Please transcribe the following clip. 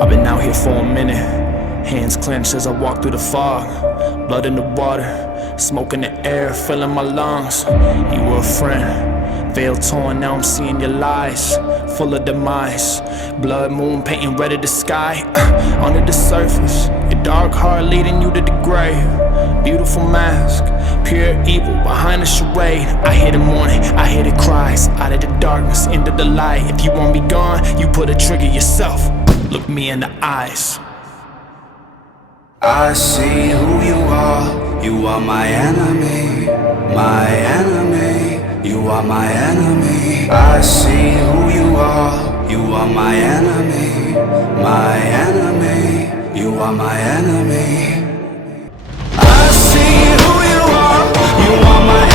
I've been out here for a minute, hands clenched as I walk through the fog. Blood in the water, smoke in the air, filling my lungs. You were a friend, veil torn, now I'm seeing your lies, full of demise. Blood moon painting red of the sky, under the surface, your dark heart leading you to the grave. Beautiful mask, pure evil behind the charade. I hear the mourning, I hear the cries, out of the darkness, into the light. If you want me gone, you put a trigger yourself. Look me in the eyes. I see who you are my enemy, my enemy. You are my enemy. I see who you are my enemy, my enemy. You are my enemy. I see who you are my